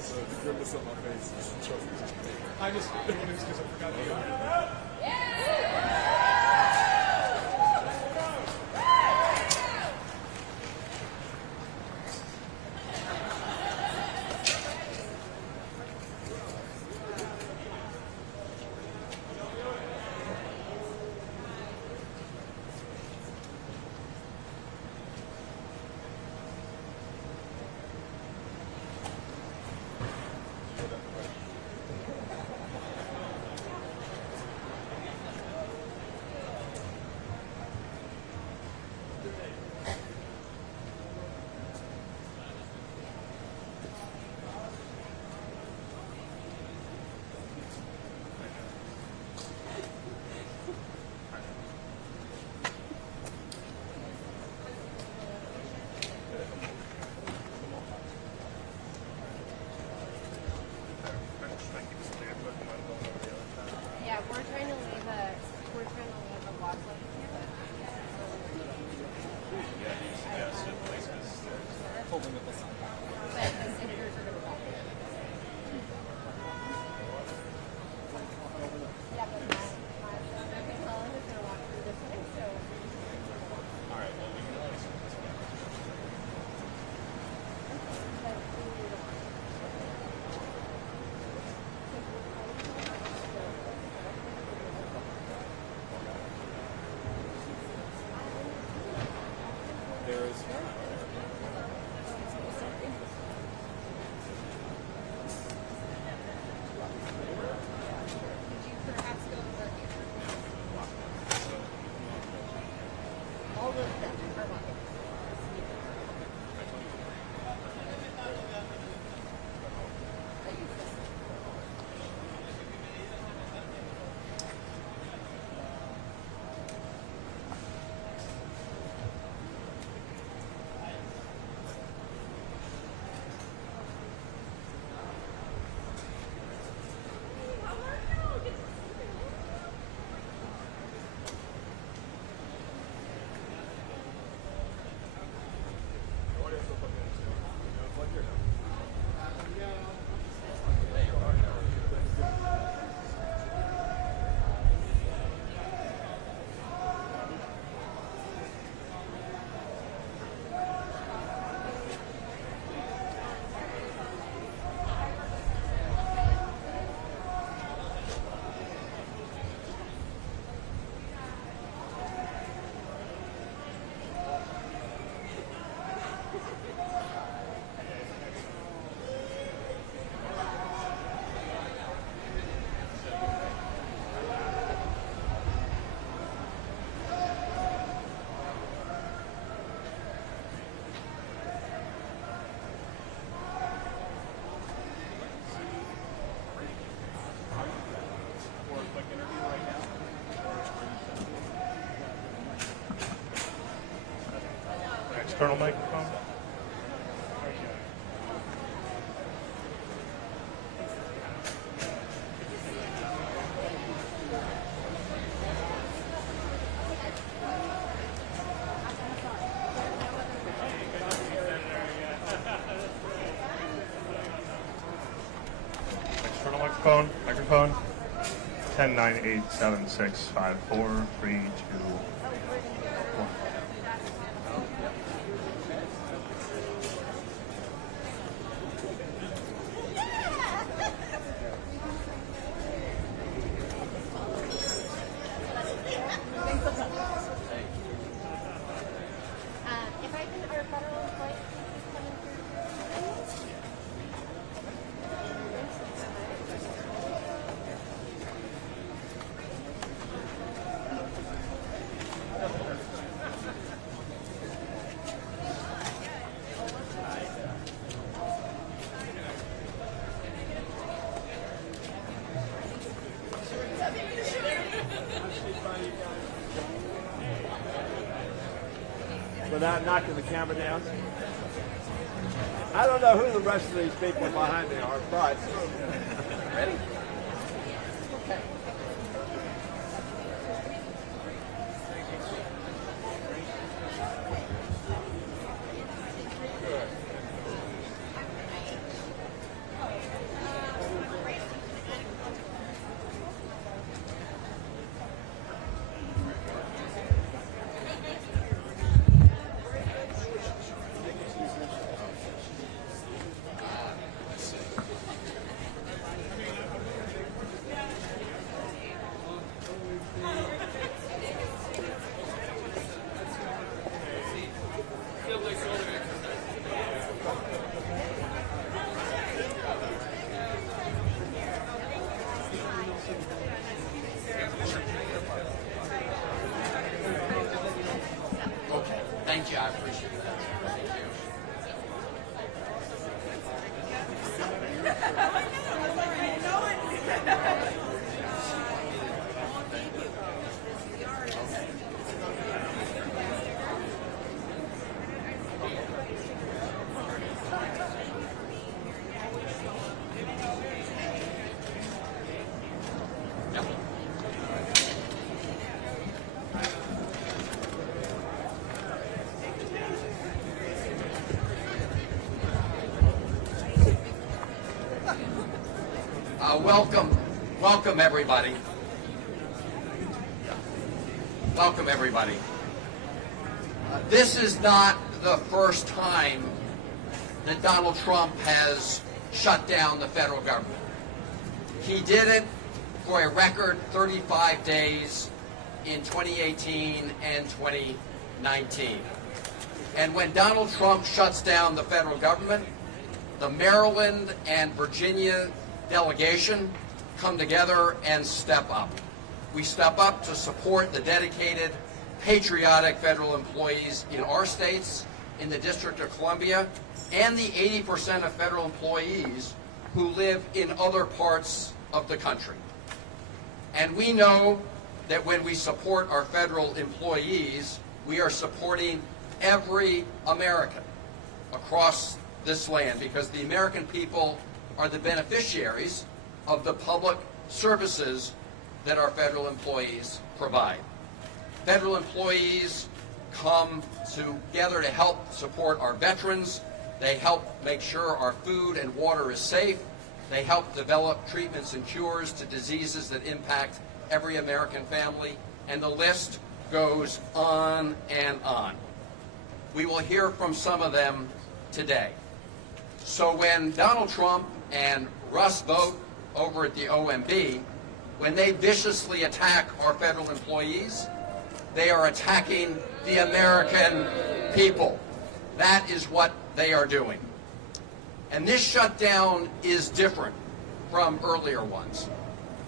So the grimace on my face is choking. I just doing this because I forgot to go. External microphone. External microphone. 10-9-8-7-6-5-4-3-2-1. Without knocking the camera down. I don't know who the rest of these people behind me are, but ready? Okay. Thank you. I appreciate that. Thank you. Welcome everybody. Welcome everybody. This is not the first time that Donald Trump has shut down the federal government. He did it for a record 35 days in 2018 and 2019. And when Donald Trump shuts down the federal government, the Maryland and Virginia delegation come together and step up. We step up to support the dedicated, patriotic federal employees in our states, in the District of Columbia, and the 80% of federal employees who live in other parts of the country. And we know that when we support our federal employees, we are supporting every American across this land, because the American people are the beneficiaries of the public services that our federal employees provide. Federal employees come together to help support our veterans. They help make sure our food and water is safe. They help develop treatments and cures to diseases that impact every American family, and the list goes on and on. We will hear from some of them today. So when Donald Trump and Russ Vought over at the OMB, when they viciously attack our federal employees, they are attacking the American people. That is what they are doing. And this shutdown is different from earlier ones,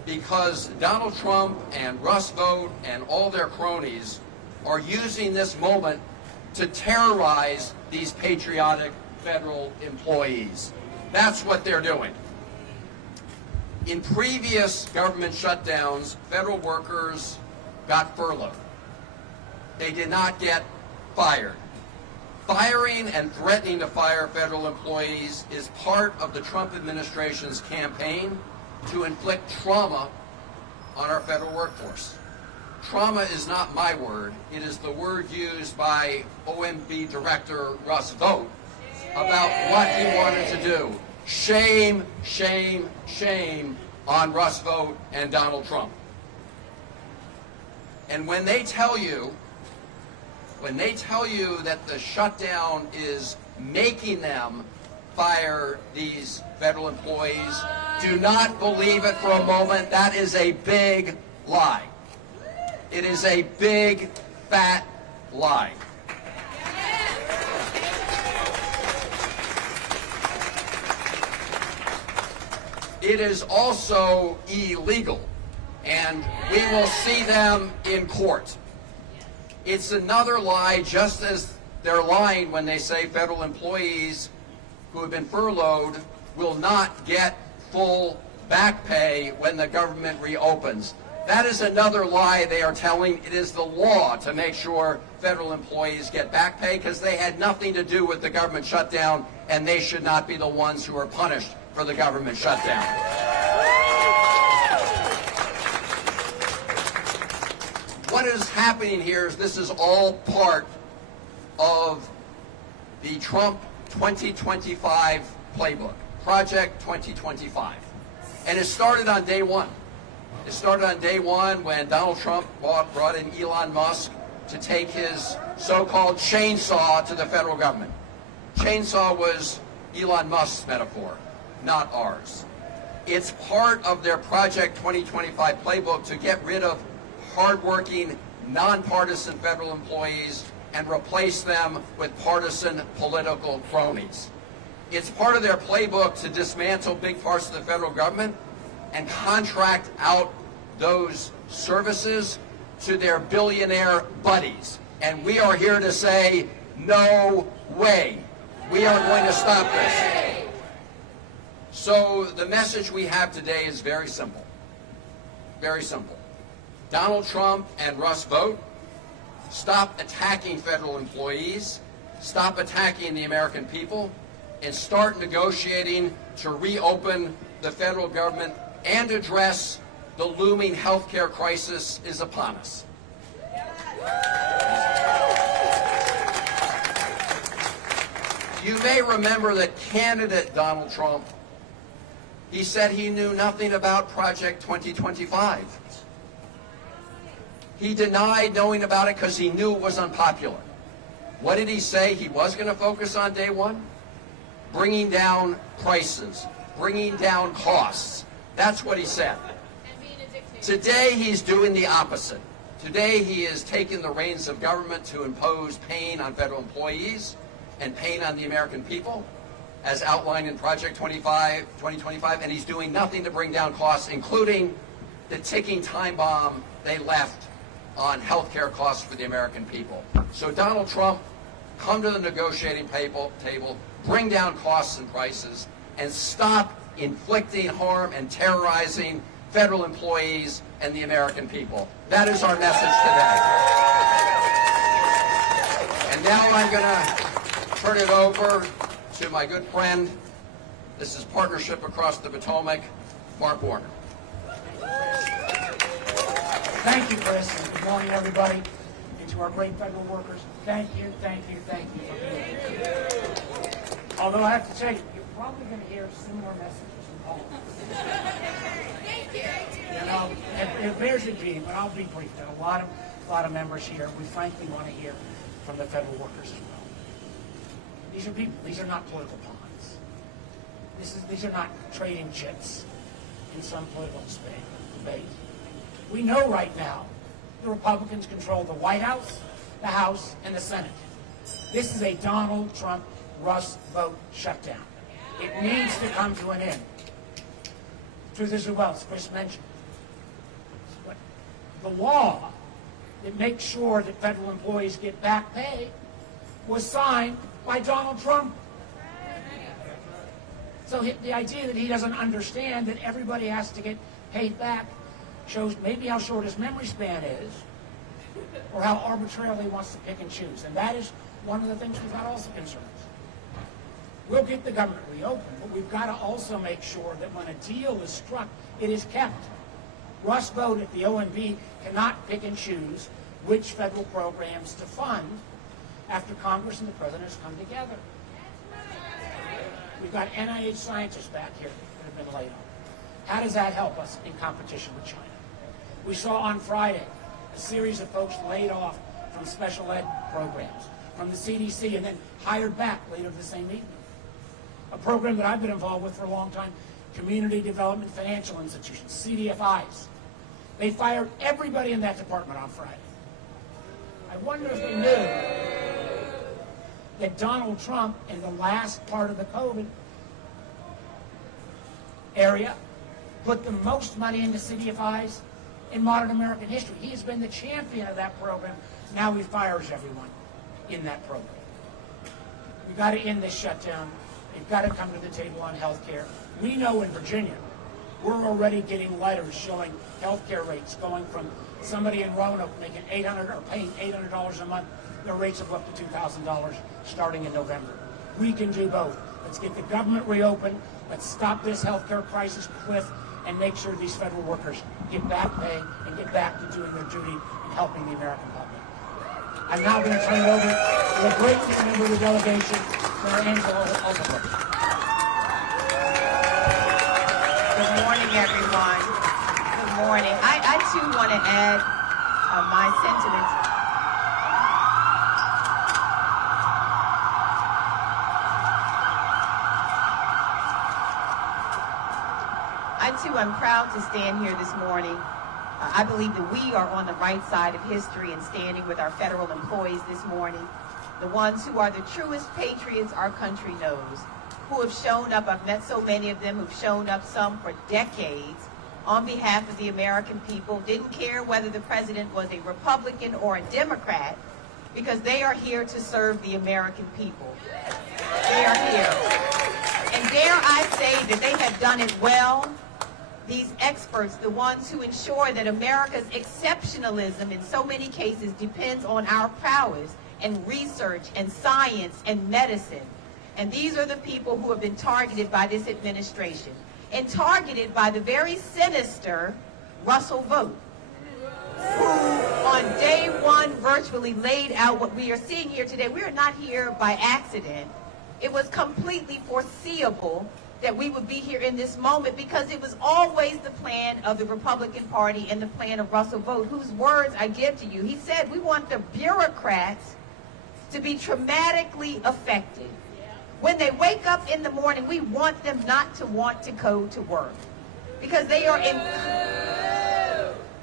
because Donald Trump and Russ Vought and all their cronies are using this moment to terrorize these patriotic federal employees. That's what they're doing. In previous government shutdowns, federal workers got furloughed. They did not get fired. Firing and threatening to fire federal employees is part of the Trump administration's campaign to inflict trauma on our federal workforce. Trauma is not my word. It is the word used by OMB Director Russ Vought about what he wanted to do. Shame, shame, shame on Russ Vought and Donald Trump. And when they tell you that the shutdown is making them fire these federal employees, do not believe it for a moment. That is a big lie. It is a big, fat lie. It is also illegal, and we will see them in court. It's another lie, just as they're lying when they say federal employees who have been furloughed will not get full back pay when the government reopens. That is another lie they are telling. It is the law to make sure federal employees get back pay, because they had nothing to do with the government shutdown, and they should not be the ones who are punished for the government shutdown. What is happening here is this is all part of the Trump 2025 playbook, Project 2025. And it started on day one. It started on day one when Donald Trump brought in Elon Musk to take his so-called chainsaw to the federal government. Chainsaw was Elon Musk's metaphor, not ours. It's part of their Project 2025 playbook to get rid of hardworking, nonpartisan federal employees and replace them with partisan political cronies. It's part of their playbook to dismantle big parts of the federal government and contract out those services to their billionaire buddies. And we are here to say No way. We are going to stop this. So the message we have today is very simple. Very simple. Donald Trump and Russ Vought, stop attacking federal employees, stop attacking the American people, and start negotiating to reopen the federal government and address the looming healthcare crisis is upon us. You may remember that candidate Donald Trump, he said he knew nothing about Project 2025. He denied knowing about it because he knew it was unpopular. What did he say he was going to focus on day one? Bringing down prices, bringing down costs. That's what he said. Today he's doing the opposite. Today he is taking the reins of government to impose pain on federal employees and pain on the American people, as outlined in Project 2025, and he's doing nothing to bring down costs, including the ticking time bomb they left on health care costs for the American people. So Donald Trump, come to the negotiating table, bring down costs and prices, and stop inflicting harm and terrorizing federal employees and the American people. That is our message today. And now I'm going to turn it over to my good friend, this is Partnership Across the Potomac, Mark Warner. Thank you, Chris, and good morning, everybody, and to our great federal workers. Thank you for being here. Although I have to tell you, you're probably going to hear similar messages from all of us. You know, it bears repeating, but I'll be brief. There are a lot of members here. We frankly want to hear from the federal workers as well. These are people. These are not political pawns. These are not trading chips in some political debate. We know right now the Republicans control the White House, the House, and the Senate. This is a Donald Trump, Russ Vought shutdown. It needs to come to an end. Truth is, well, as Chris mentioned, but the law that makes sure that federal employees get back pay was signed by Donald Trump. So the idea that he doesn't understand that everybody has to get paid back shows maybe how short his memory span is, or how arbitrarily he wants to pick and choose. And that is one of the things we've got also concerns. We'll get the government reopened, but we've got to also make sure that when a deal is struck, it is kept. Russ Vought at the OMB cannot pick and choose which federal programs to fund after Congress and the President has come together. We've got NIH scientists back here that have been laid off. How does that help us in competition with China? We saw on Friday a series of folks laid off from special ed programs, from the CDC, and then hired back later the same evening. A program that I've been involved with for a long time, Community Development Financial Institutions, CDFIs. They fired everybody in that department on Friday. I wonder if they knew that Donald Trump, in the last part of the COVID area, put the most money into CDFIs in modern American history. He has been the champion of that program. Now he fires everyone in that program. We've got to end this shutdown. They've got to come to the table on health care. We know in Virginia, we're already getting letters showing health care rates going from somebody in Roanoke making $800 or paying $800 a month, their rates of up to $2,000 starting in November. We can do both. Let's get the government reopened. Let's stop this health care crisis cliff and make sure these federal workers get back pay and get back to doing their duty and helping the American public. I'm now going to turn it over to a great member of the delegation, Mayor Angela Overbrook. Good morning, everyone. Good morning. I too want to add my sentiments. I'm proud to stand here this morning. I believe that we are on the right side of history in standing with our federal employees this morning, the ones who are the truest patriots our country knows, who have shown up. I've met so many of them who've shown up, some for decades, on behalf of the American people, didn't care whether the president was a Republican or a Democrat, because they are here to serve the American people. They are here. And dare I say that they have done it well. These experts, the ones who ensure that America's exceptionalism in so many cases depends on our prowess and research and science and medicine. And these are the people who have been targeted by this administration and targeted by the very sinister Russell Vogt, who on day one virtually laid out what we are seeing here today. We are not here by accident. It was completely foreseeable that we would be here in this moment because it was always the plan of the Republican Party and the plan of Russell Vogt, whose words I give to you. He said, we want the bureaucrats to be traumatically affected. When they wake up in the morning, we want them not to want to go to work because they are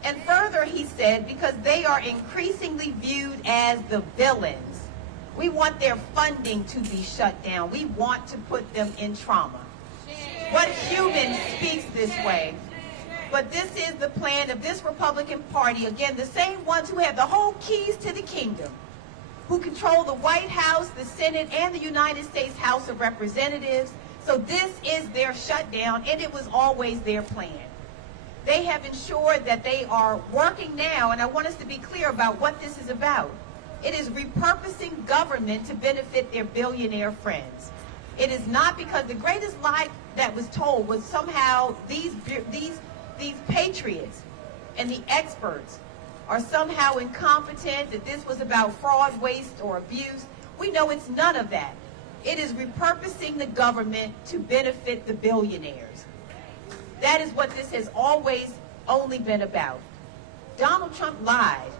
and further he said, because they are increasingly viewed as the villains. We want their funding to be shut down. We want to put them in trauma. What human speaks this way? But this is the plan of this Republican Party. Again, the same ones who have the whole keys to the kingdom, who control the White House, the Senate, and the United States House of Representatives. So this is their shutdown, and it was always their plan. They have ensured that they are working now, and I want us to be clear about what this is about. It is repurposing government to benefit their billionaire friends. It is not because the greatest lie that was told was somehow these patriots and the experts are somehow incompetent, that this was about fraud, waste, or abuse. We know it's none of that. It is repurposing the government to benefit the billionaires. That is what this has always only been about. Donald Trump lied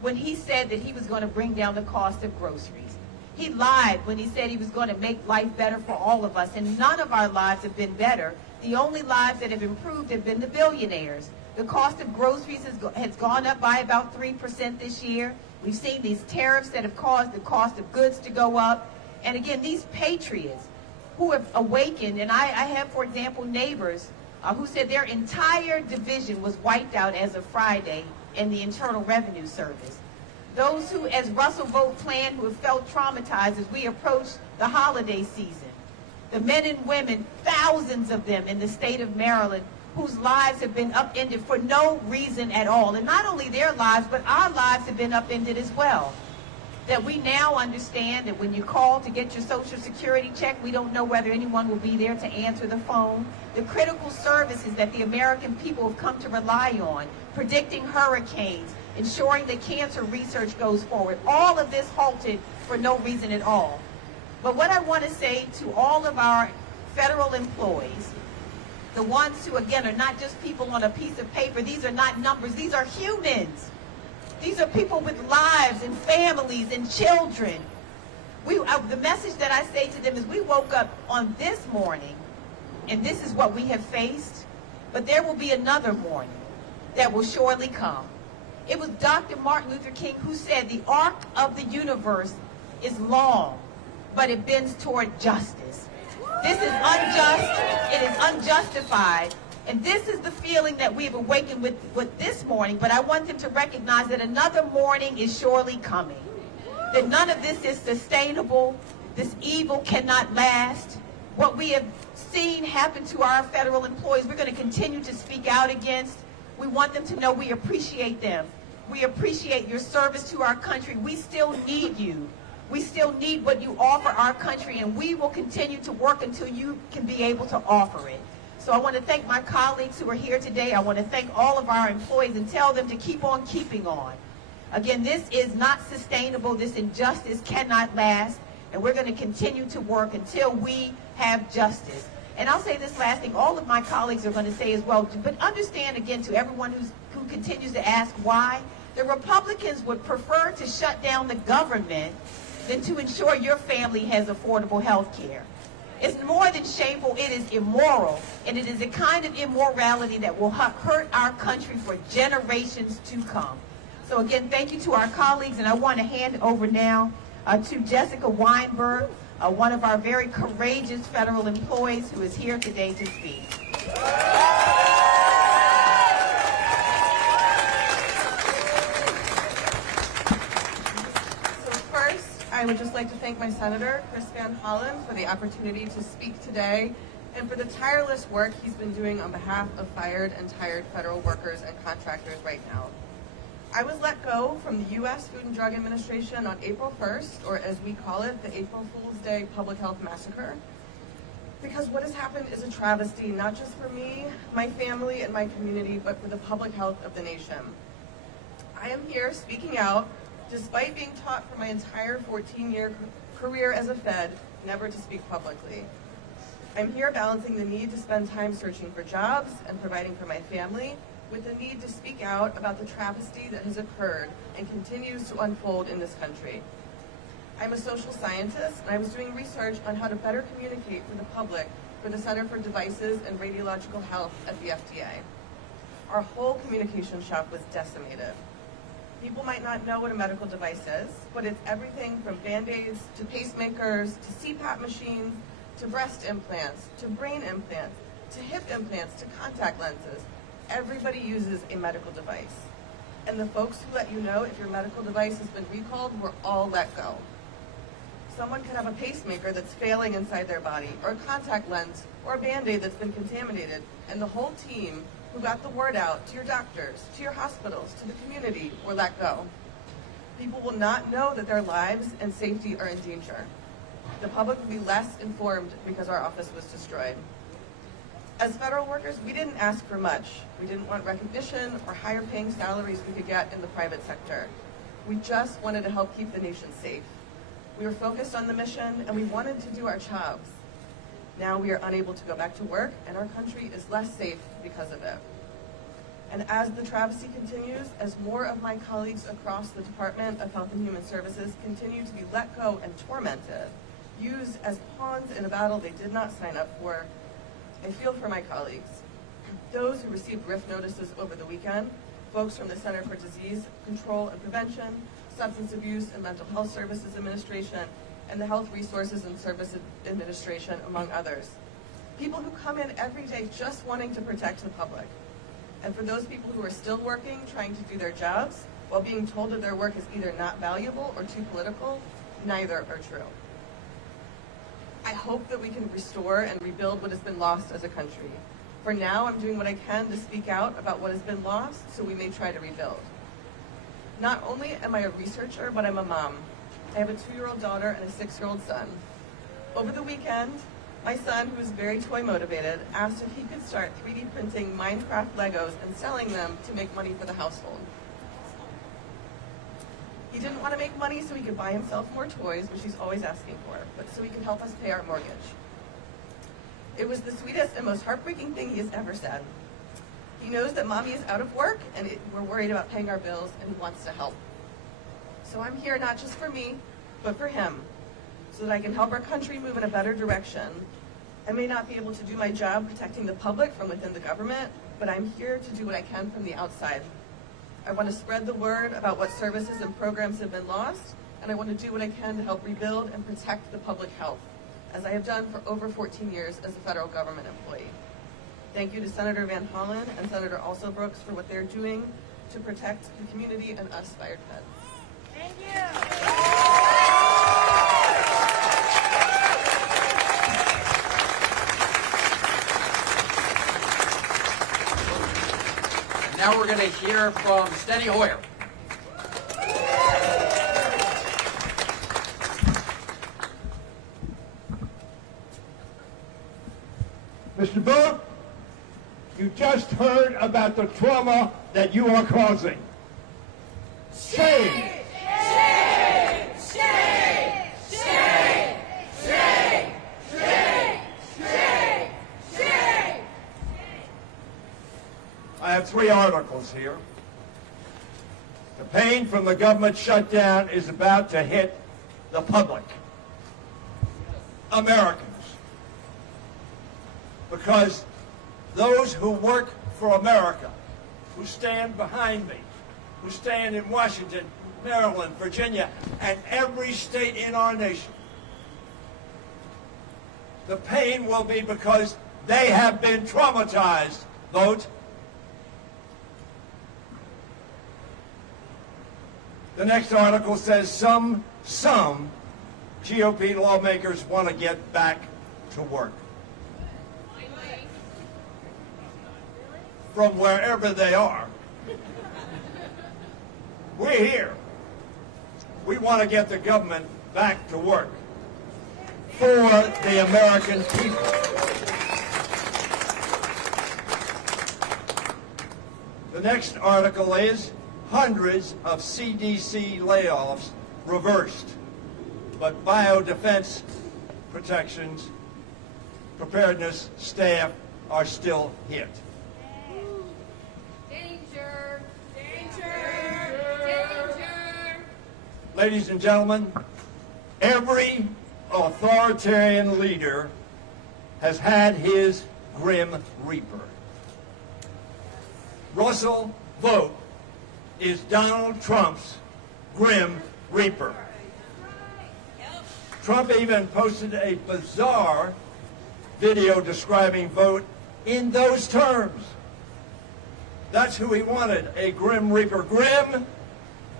when he said that he was going to bring down the cost of groceries. He lied when he said he was going to make life better for all of us, and none of our lives have been better. The only lives that have improved have been the billionaires. The cost of groceries has gone up by about 3% this year. We've seen these tariffs that have caused the cost of goods to go up. And again, these patriots who have awakened, and I have, for example, neighbors who said their entire division was wiped out as of Friday in the Internal Revenue Service. Those who, as Russell Vogt planned, who have felt traumatized as we approach the holiday season. The men and women, thousands of them in the state of Maryland, whose lives have been upended for no reason at all. And not only their lives, but our lives have been upended as well. That we now understand that when you call to get your Social Security check, we don't know whether anyone will be there to answer the phone. The critical services that the American people have come to rely on, predicting hurricanes, ensuring that cancer research goes forward. All of this halted for no reason at all. But what I want to say to all of our federal employees, the ones who, again, are not just people on a piece of paper, these are not numbers, these are humans. These are people with lives and families and children. The message that I say to them is we woke up on this morning, and this is what we have faced, but there will be another morning that will surely come. It was Dr. Martin Luther King who said the arc of the universe is long, but it bends toward justice. This is unjust, it is unjustified, and this is the feeling that we have awakened with this morning, but I want them to recognize that another morning is surely coming. That none of this is sustainable, this evil cannot last. What we have seen happen to our federal employees, we're going to continue to speak out against. We want them to know we appreciate them. We appreciate your service to our country. We still need you. We still need what you offer our country, and we will continue to work until you can be able to offer it. So I want to thank my colleagues who are here today. I want to thank all of our employees and tell them to keep on keeping on. Again, this is not sustainable. This injustice cannot last, and we're going to continue to work until we have justice. And I'll say this last thing, all of my colleagues are going to say as well, but understand again to everyone who continues to ask why, the Republicans would prefer to shut down the government than to ensure your family has affordable health care. It's more than shameful, it is immoral, and it is a kind of immorality that will hurt our country for generations to come. So again, thank you to our colleagues, and I want to hand over now to Jessica Weinberg, one of our very courageous federal employees who is here today to speak. I would just like to thank my senator, Chris Van Hollen, for the opportunity to speak today and for the tireless work he's been doing on behalf of fired and tired federal workers and contractors right now. I was let go from the U.S. Food and Drug Administration on April 1st, or as we call it, the April Fool's Day Public Health Massacre, because what has happened is a travesty, not just for me, my family, and my community, but for the public health of the nation. I am here speaking out, despite being taught for my entire 14-year career as a Fed never to speak publicly. I'm here balancing the need to spend time searching for jobs and providing for my family with the need to speak out about the travesty that has occurred and continues to unfold in this country. I'm a social scientist, and I was doing research on how to better communicate with the public for the Center for Devices and Radiological Health at the FDA. Our whole communication shop was decimated. People might not know what a medical device is, but it's everything from Band-Aids to pacemakers to CPAP machines to breast implants to brain implants to hip implants to contact lenses. Everybody uses a medical device. And the folks who let you know if your medical device has been recalled were all let go. Someone could have a pacemaker that's failing inside their body, or a contact lens, or a Band-Aid that's been contaminated, and the whole team who got the word out to your doctors, to your hospitals, to the community were let go. People will not know that their lives and safety are in danger. The public will be less informed because our office was destroyed. As federal workers, we didn't ask for much. We didn't want recognition or higher paying salaries we could get in the private sector. We just wanted to help keep the nation safe. We were focused on the mission, and we wanted to do our jobs. Now we are unable to go back to work, and our country is less safe because of it. And as the travesty continues, as more of my colleagues across the Department of Health and Human Services continue to be let go and tormented, used as pawns in a battle they did not sign up for, I feel for my colleagues. Those who received RIF notices over the weekend, folks from the Center for Disease Control and Prevention, Substance Abuse and Mental Health Services Administration, and the Health Resources and Service Administration, among others. People who come in every day just wanting to protect the public. And for those people who are still working, trying to do their jobs, while being told that their work is either not valuable or too political, neither are true. I hope that we can restore and rebuild what has been lost as a country. For now, I'm doing what I can to speak out about what has been lost so we may try to rebuild. Not only am I a researcher, but I'm a mom. I have a 2-year-old daughter and a 6-year-old son. Over the weekend, my son, who is very toy motivated, asked if he could start 3D printing Minecraft Legos and selling them to make money for the household. He didn't want to make money so he could buy himself more toys, which he's always asking for, but so he could help us pay our mortgage. It was the sweetest and most heartbreaking thing he has ever said. He knows that mommy is out of work and we're worried about paying our bills, and he wants to help. So I'm here not just for me, but for him, so that I can help our country move in a better direction. I may not be able to do my job protecting the public from within the government, but I'm here to do what I can from the outside. I want to spread the word about what services and programs have been lost, and I want to do what I can to help rebuild and protect the public health, as I have done for over 14 years as a federal government employee. Thank you to Senator Van Hollen and Senator Also Brooks for what they're doing to protect the community and us fired feds. Thank you. Now we're going to hear from Steny Hoyer. Mr. Booth, you just heard about the trauma that you are causing. Shame! Shame! Shame! Shame! Shame! Shame! Shame! Shame! I have 3 articles here. The pain from the government shutdown is about to hit the public, Americans, because those who work for America, who stand behind me, who stand in Washington, Maryland, Virginia, and every state in our nation, the pain will be because they have been traumatized. Vote. The next article says some GOP lawmakers want to get back to work. From wherever they are. We're here. We want to get the government back to work for the American people. The next article is hundreds of CDC layoffs reversed, but biodefense protections, preparedness staff are still hit. Danger! Danger! Danger! Ladies and gentlemen, every authoritarian leader has had his grim reaper. Russell Vogt is Donald Trump's grim reaper. Trump even posted a bizarre video describing Vogt in those terms. That's who he wanted, a grim reaper. Grim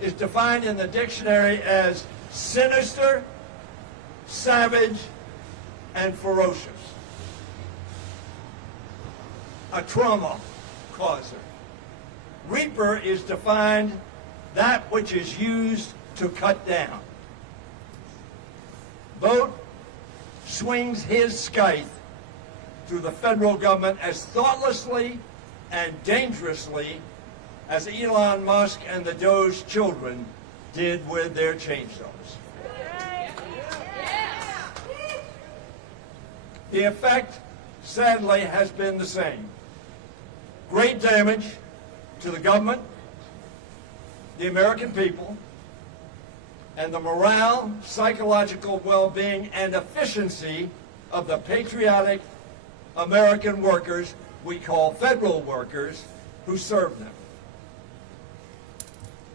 is defined in the dictionary as sinister, savage, and ferocious. A trauma causer. Reaper is defined that which is used to cut down. Vogt swings his scythe through the federal government as thoughtlessly and dangerously as Elon Musk and the Doge children did with their chainsaws. The effect, sadly, has been the same. Great damage to the government, the American people, and the morale, psychological well-being, and efficiency of the patriotic American workers we call federal workers who serve them.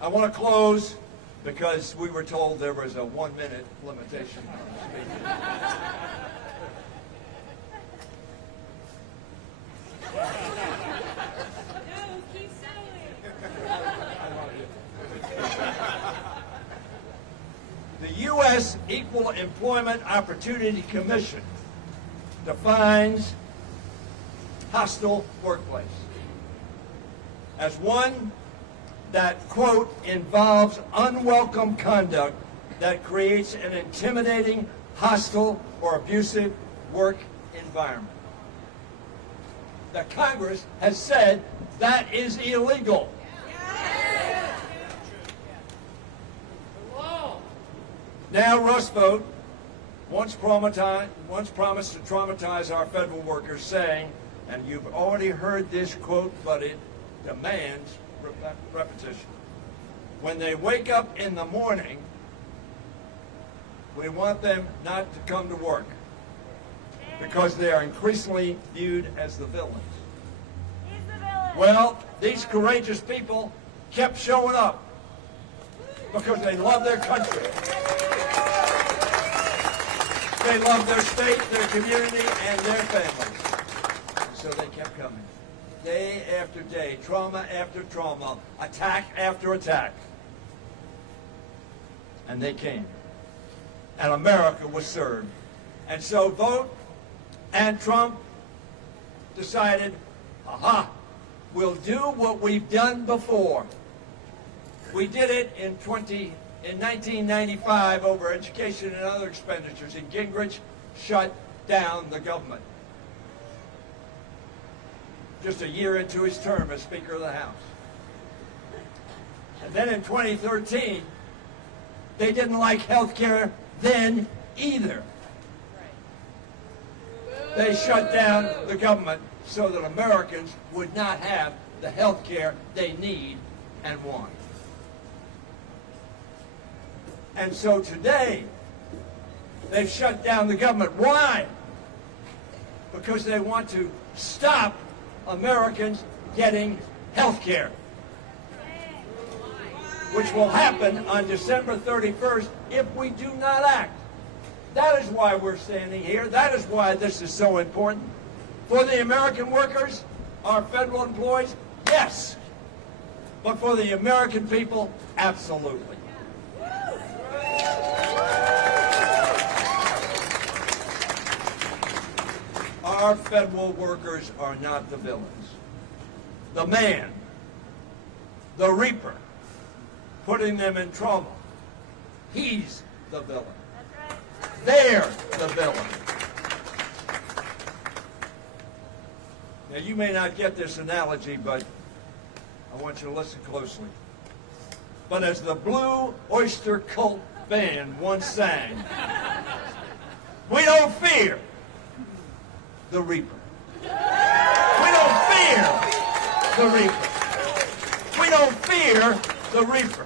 I want to close because we were told there was a 1-minute limitation on speaking. No, keep selling. The U.S. Equal Employment Opportunity Commission defines hostile workplace as one that, quote, involves unwelcome conduct that creates an intimidating, hostile, or abusive work environment. The Congress has said that is illegal. Now Russ Vogt once promised to traumatize our federal workers, saying, and you've already heard this quote, but it demands repetition. When they wake up in the morning, we want them not to come to work because they are increasingly viewed as the villains. He's the villain. Well, these courageous people kept showing up because they love their country. They love their state, their community, and their families. So they kept coming. Day after day, trauma after trauma, attack after attack. And they came. And America was served. And so Vogt and Trump decided, aha, we'll do what we've done before. We did it in 1995 over education and other expenditures, and Gingrich shut down the government. Just a year into his term as Speaker of the House. And then in 2013, they didn't like health care then either. They shut down the government so that Americans would not have the health care they need and want. And so today, they've shut down the government. Why? Because they want to stop Americans getting health care, which will happen on December 31st if we do not act. That is why we're standing here. That is why this is so important. For the American workers, our federal employees, yes. But for the American people, absolutely. our federal workers are not the villains. The man, the reaper, putting them in trouble, he's the villain. They're the villain. Now, you may not get this analogy, but I want you to listen closely. But as the Blue Oyster Cult band once sang, we don't fear the reaper. We don't fear the reaper. We don't fear the reaper.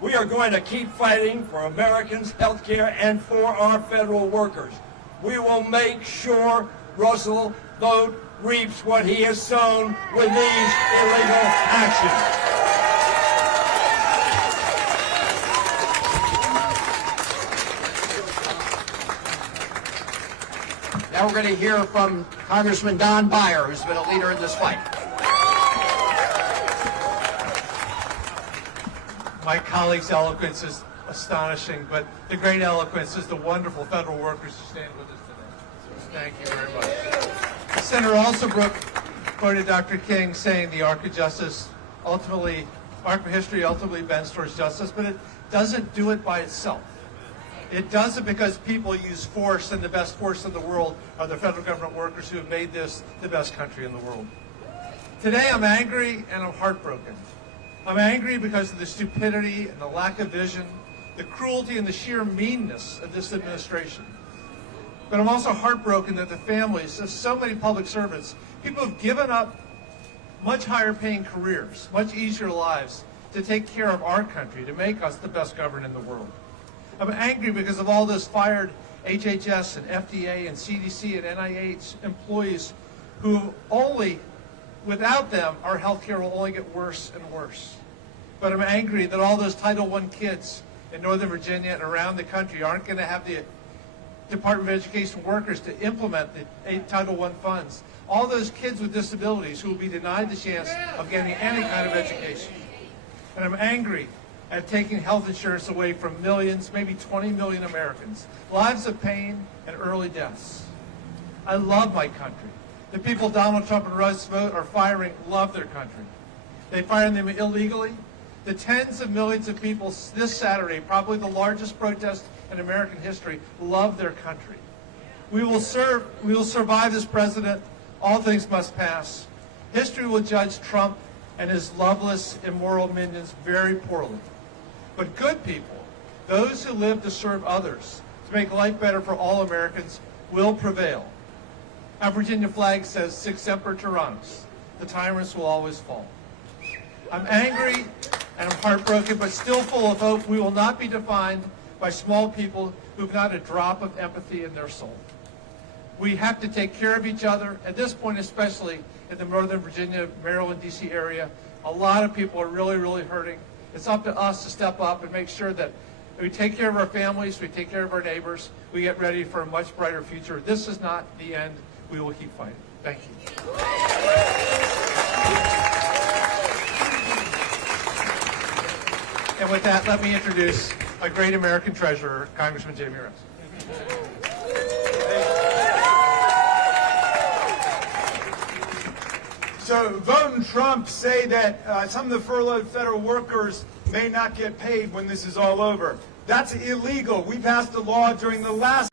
We are going to keep fighting for Americans' health care and for our federal workers. We will make sure Russell Vogt reaps what he has sown with these illegal actions. Now we're going to hear from Congressman Don Beyer, who's been a leader in this fight. My colleague's eloquence is astonishing, but the great eloquence is the wonderful federal workers who stand with us today. Thank you very much. Senator Alsabrook quoted Dr. King saying the arc of justice ultimately, arc of history ultimately bends towards justice, but it doesn't do it by itself. It does it because people use force, and the best force in the world are the federal government workers who have made this the best country in the world. Today I'm angry and I'm heartbroken. I'm angry because of the stupidity and the lack of vision, the cruelty and the sheer meanness of this administration. But I'm also heartbroken that the families of so many public servants, people who've given up much higher paying careers, much easier lives to take care of our country, to make us the best government in the world. I'm angry because of all those fired HHS and FDA and CDC and NIH employees who only, without them, our health care will only get worse and worse. But I'm angry that all those Title I kids in Northern Virginia and around the country aren't going to have the Department of Education workers to implement the Title I funds. All those kids with disabilities who will be denied the chance of getting any kind of education. And I'm angry at taking health insurance away from millions, maybe 20 million Americans. Lives of pain and early deaths. I love my country. The people Donald Trump and Russ Vogt are firing love their country. They fired them illegally. The tens of millions of people this Saturday, probably the largest protest in American history, love their country. We will survive this president. All things must pass. History will judge Trump and his loveless, immoral minions very poorly. But good people, those who live to serve others, to make life better for all Americans, will prevail. Our Virginia flag says, Sic Semper Tyrannis. The tyrants will always fall. I'm angry and I'm heartbroken, but still full of hope. We will not be defined by small people who've not a drop of empathy in their soul. We have to take care of each other. At this point, especially in the Northern Virginia, Maryland, D.C. area, a lot of people are really, really hurting. It's up to us to step up and make sure that we take care of our families, we take care of our neighbors, we get ready for a much brighter future. This is not the end. We will keep fighting. Thank you. And with that, let me introduce a great American treasurer, Congressman Jamie Rose. So Vogt and Trump say that some of the furloughed federal workers may not get paid when this is all over. That's illegal. We passed a law during the last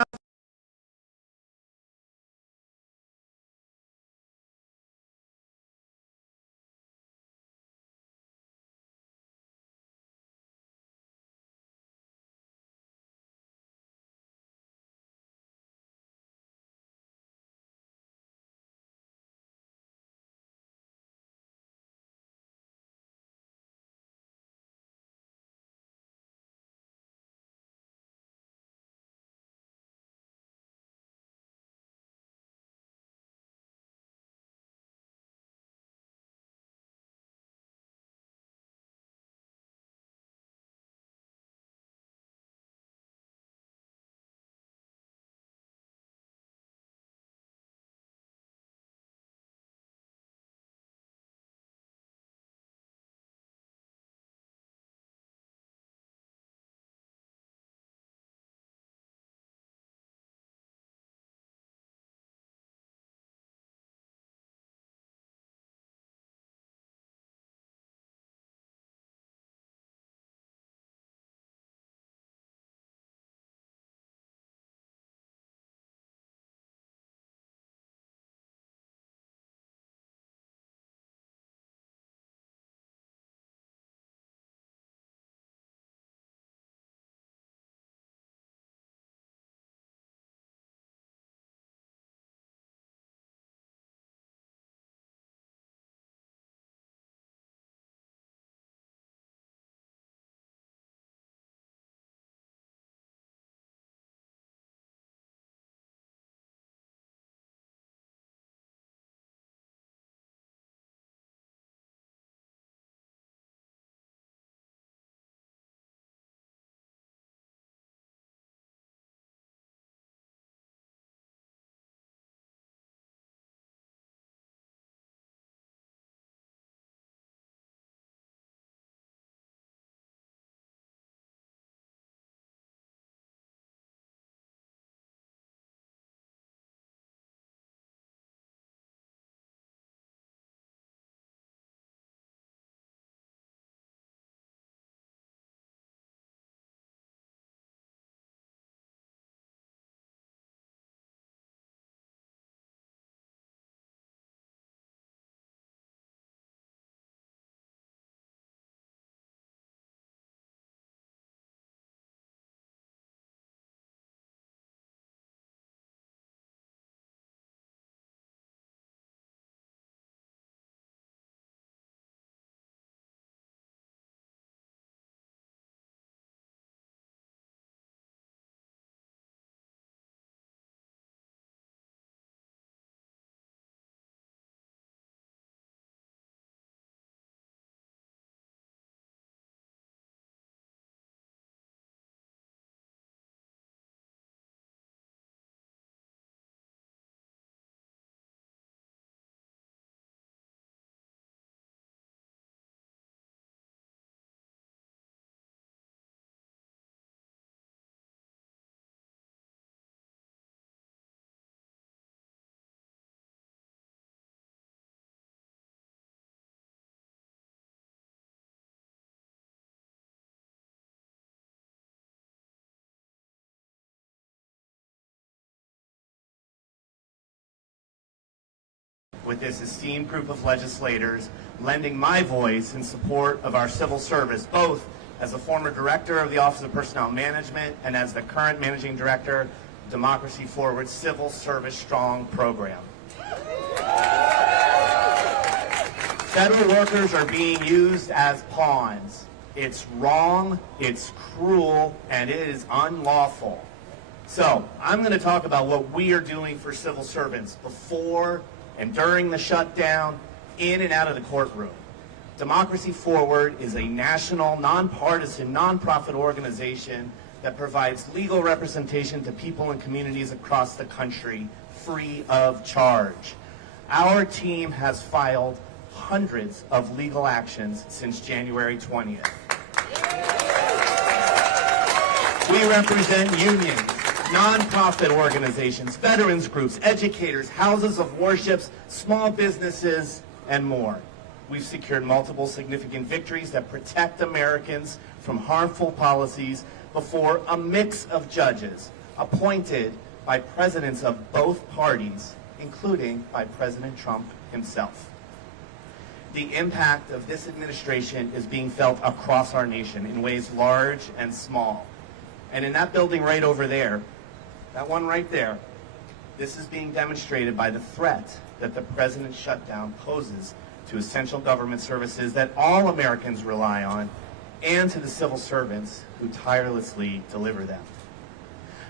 with this esteemed group of legislators, lending my voice in support of our civil service, both as a former director of the Office of Personnel Management and as the current managing director of Democracy Forward's Civil Service Strong program. Federal workers are being used as pawns. It's wrong, it's cruel, and it is unlawful. So I'm going to talk about what we are doing for civil servants before and during the shutdown, in and out of the courtroom. Democracy Forward is a national, nonpartisan, nonprofit organization that provides legal representation to people and communities across the country free of charge. Our team has filed hundreds of legal actions since January 20th. We represent unions, nonprofit organizations, veterans groups, educators, houses of worships, small businesses, and more. We've secured multiple significant victories that protect Americans from harmful policies before a mix of judges appointed by presidents of both parties, including by President Trump himself. The impact of this administration is being felt across our nation in ways large and small. And in that building right over there, that one right there, this is being demonstrated by the threat that the president's shutdown poses to essential government services that all Americans rely on, and to the civil servants who tirelessly deliver them.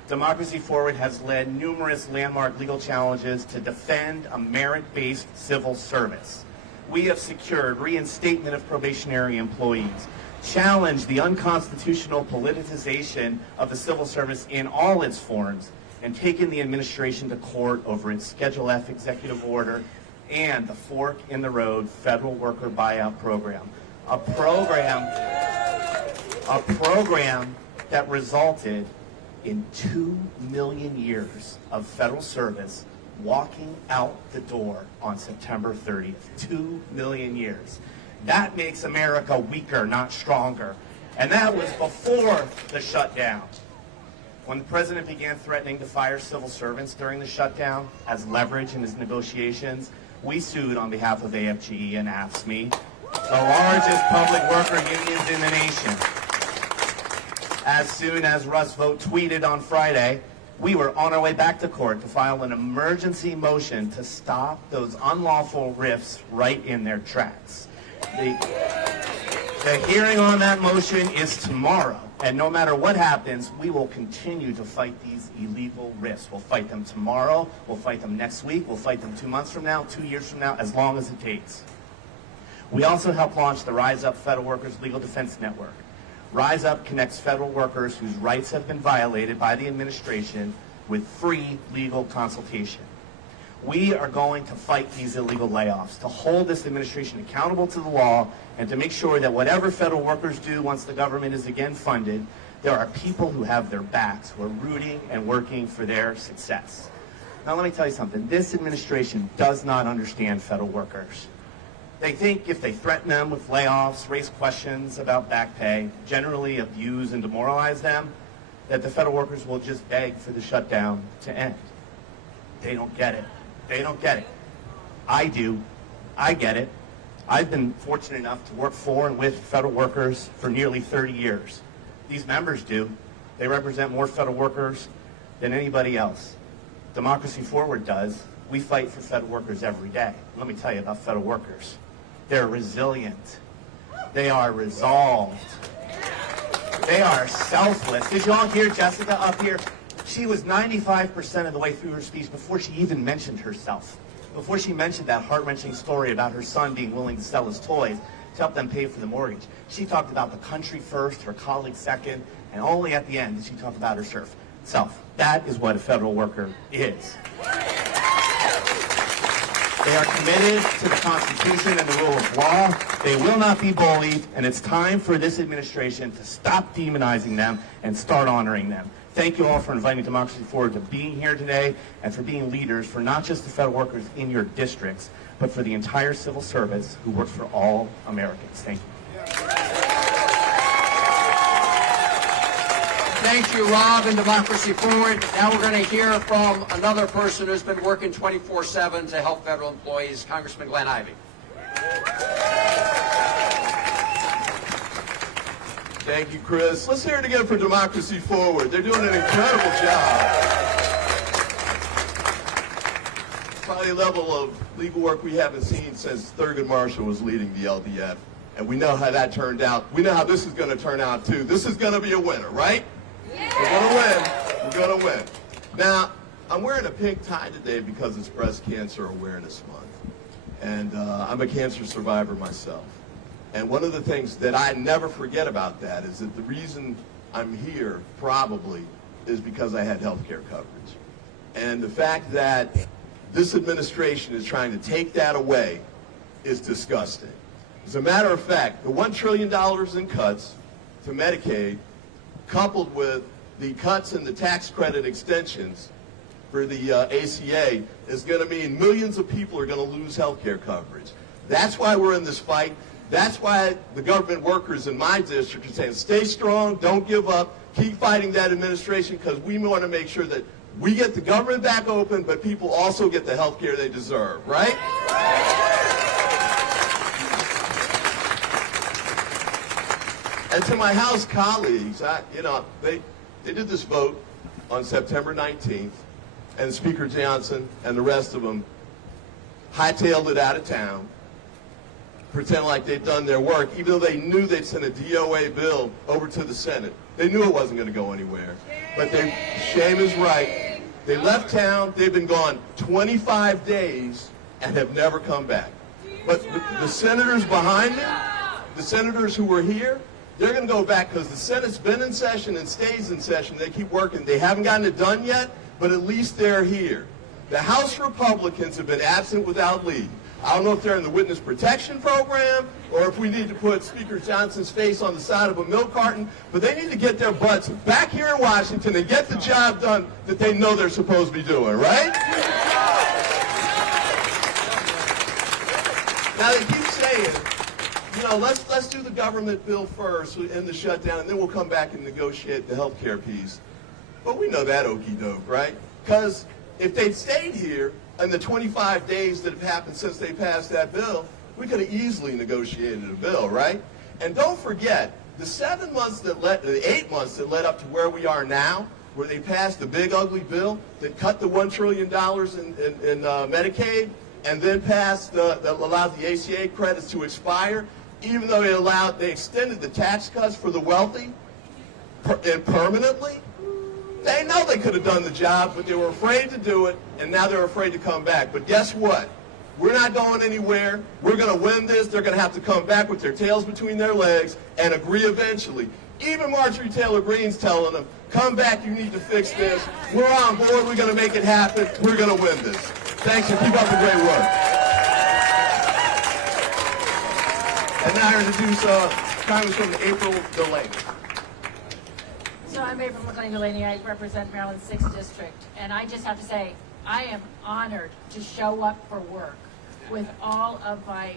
Democracy Forward has led numerous landmark legal challenges to defend a merit-based civil service. We have secured reinstatement of probationary employees, challenged the unconstitutional politicization of the civil service in all its forms, and taken the administration to court over its Schedule F executive order and the Fork in the Road federal worker buyout program. A program that resulted in 2 million years of federal service walking out the door on September 30th. 2 million years. That makes America weaker, not stronger. And that was before the shutdown. When the president began threatening to fire civil servants during the shutdown as leverage in his negotiations, we sued on behalf of AFGE and AFSCME, the largest public worker unions in the nation. As soon as Russ Vought tweeted on Friday, we were on our way back to court to file an emergency motion to stop those unlawful rifts right in their tracks. The hearing on that motion is tomorrow, and no matter what happens, we will continue to fight these illegal rifts. We'll fight them tomorrow, we'll fight them next week, we'll fight them 2 months from now, 2 years from now, as long as it takes. We also helped launch the Rise Up Federal Workers Legal Defense Network. Rise Up connects federal workers whose rights have been violated by the administration with free legal consultation. We are going to fight these illegal layoffs, to hold this administration accountable to the law, and to make sure that whatever federal workers do once the government is again funded, there are people who have their backs, who are rooting and working for their success. Now let me tell you something. This administration does not understand federal workers. They think if they threaten them with layoffs, raise questions about back pay, generally abuse and demoralize them, that the federal workers will just beg for the shutdown to end. They don't get it. They don't get it. I do. I get it. I've been fortunate enough to work for and with federal workers for nearly 30 years. These members do. They represent more federal workers than anybody else. Democracy Forward does. We fight for federal workers every day. Let me tell you about federal workers. They're resilient. They are resolved. They are selfless. Did you all hear Jessica up here? She was 95% of the way through her speech before she even mentioned herself. Before she mentioned that heart-wrenching story about her son being willing to sell his toys to help them pay for the mortgage. She talked about the country first, her colleagues second, and only at the end did she talk about herself. That is what a federal worker is. They are committed to the Constitution and the rule of law. They will not be bullied, and it's time for this administration to stop demonizing them and start honoring them. Thank you all for inviting Democracy Forward to being here today and for being leaders for not just the federal workers in your districts, but for the entire civil service who works for all Americans. Thank you. Thank you, Rob, and Democracy Forward. Now we're going to hear from another person who's been working 24/7 to help federal employees, Congressman Glenn Ivey. Thank you, Chris. Let's hear it again for Democracy Forward. They're doing an incredible job. Probably a level of legal work we haven't seen since Thurgood Marshall was leading the LDF. And we know how that turned out. We know how this is going to turn out, too. This is going to be a winner, right? Yeah. We're going to win. We're going to win. Now, I'm wearing a pink tie today because it's Breast Cancer Awareness Month. And I'm a cancer survivor myself. And one of the things that I never forget about that is that the reason I'm here probably is because I had health care coverage. And the fact that this administration is trying to take that away is disgusting. As a matter of fact, the $1 trillion in cuts to Medicaid, coupled with the cuts in the tax credit extensions for the ACA, is going to mean millions of people are going to lose health care coverage. That's why we're in this fight. That's why the government workers in my district are saying, stay strong, don't give up, keep fighting that administration, because we want to make sure that we get the government back open, but people also get the health care they deserve, right? And to my House colleagues, they did this vote on September 19th, and Speaker Johnson and the rest of them hightailed it out of town, pretend like they'd done their work, even though they knew they'd sent a DOA bill over to the Senate. They knew it wasn't going to go anywhere. But shame is right. They left town. They've been gone 25 days and have never come back. But the senators behind me, the senators who were here, they're going to go back because the Senate's been in session and stays in session. They keep working. They haven't gotten it done yet, but at least they're here. The House Republicans have been absent without leave. I don't know if they're in the witness protection program or if we need to put Speaker Johnson's face on the side of a milk carton, but they need to get their butts back here in Washington and get the job done that they know they're supposed to be doing, right? Now they keep saying, let's do the government bill first and the shutdown, and then we'll come back and negotiate the health care piece. But we know that okie doke, right? Because if they'd stayed here, in the 25 days that have happened since they passed that bill, we could have easily negotiated a bill, right? And don't forget, the 8 months that led up to where we are now, where they passed the big ugly bill that cut the $1 trillion in Medicaid, and then allowed the ACA credits to expire, even though they extended the tax cuts for the wealthy and permanently. They know they could have done the job, but they were afraid to do it, and now they're afraid to come back. But guess what? We're not going anywhere. We're going to win this. They're going to have to come back with their tails between their legs and agree eventually. Even Marjorie Taylor Greene's telling them, come back, you need to fix this. We're on board. We're going to make it happen. We're going to win this. Thanks, and keep up the great work. And now I introduce Congresswoman April Delaney. So I'm April McLean-Delaney. I represent Maryland's 6th District. And I just have to say, I am honored to show up for work with all of my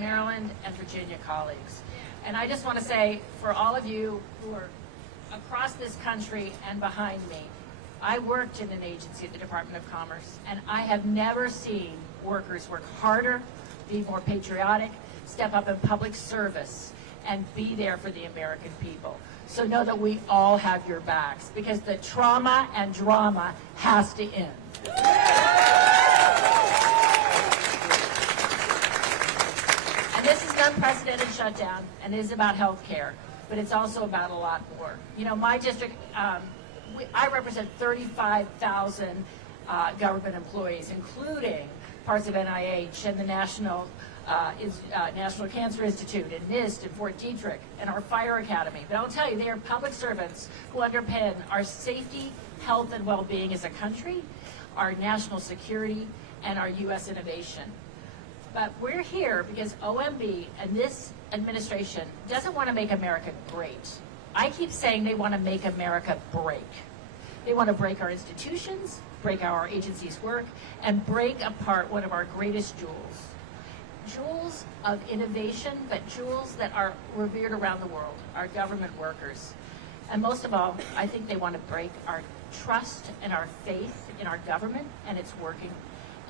Maryland and Virginia colleagues. And I just want to say, for all of you who are across this country and behind me, I worked in an agency at the Department of Commerce, and I have never seen workers work harder, be more patriotic, step up in public service, and be there for the American people. So know that we all have your backs, because the trauma and drama has to end. And this is an unprecedented shutdown, and it is about health care, but it's also about a lot more. You know, my district, I represent 35,000 government employees, including parts of NIH and the National Cancer Institute and NIST and Fort Detrick and our Fire Academy. But I'll tell you, they are public servants who underpin our safety, health, and well-being as a country, our national security, and our U.S. innovation. But we're here because OMB and this administration doesn't want to make America great. I keep saying they want to make America break. They want to break our institutions, break how our agencies work, and break apart one of our greatest jewels. Jewels of innovation, but jewels that are revered around the world, our government workers. And most of all, I think they want to break our trust and our faith in our government and its working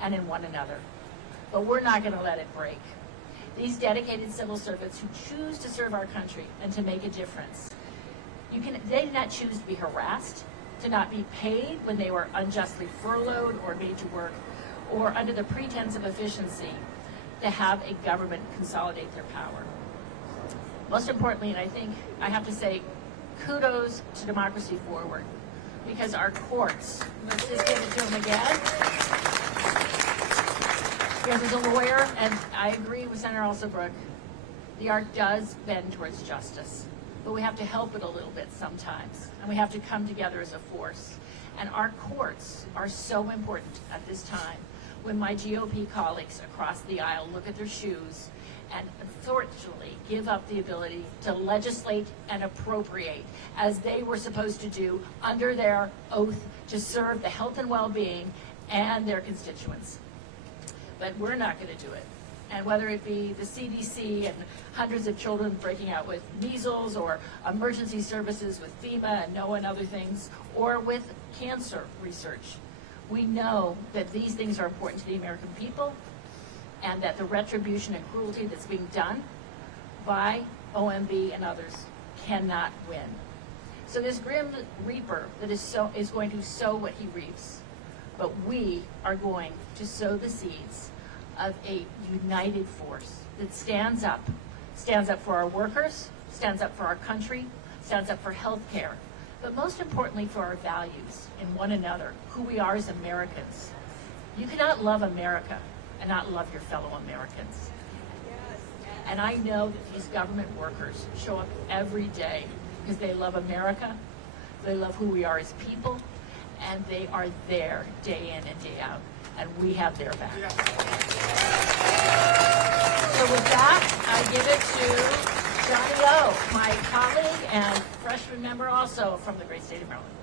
and in one another. But we're not going to let it break. These dedicated civil servants who choose to serve our country and to make a difference, they did not choose to be harassed, to not be paid when they were unjustly furloughed or made to work, or under the pretense of efficiency, to have a government consolidate their power. Most importantly, and I think I have to say, kudos to Democracy Forward, because our courts, let's just give it to them again. Because as a lawyer, and I agree with Senator Alsobrook, the art does bend towards justice, but we have to help it a little bit sometimes, and we have to come together as a force. And our courts are so important at this time, when my GOP colleagues across the aisle look at their shoes and unfortunately give up the ability to legislate and appropriate as they were supposed to do under their oath to serve the health and well-being and their constituents. But we're not going to do it. And whether it be the CDC and hundreds of children breaking out with measles, or emergency services with FEMA and NOAA and other things, or with cancer research, we know that these things are important to the American people, and that the retribution and cruelty that's being done by OMB and others cannot win. So this grim reaper that is going to sow what he reaps, but we are going to sow the seeds of a united force that stands up for our workers, stands up for our country, stands up for health care, but most importantly for our values in one another, who we are as Americans. You cannot love America and not love your fellow Americans. And I know that these government workers show up every day because they love America, they love who we are as people, and they are there day in and day out, and we have their back. So with that, I give it to Johnny O, my colleague and freshman member also from the great state of Maryland.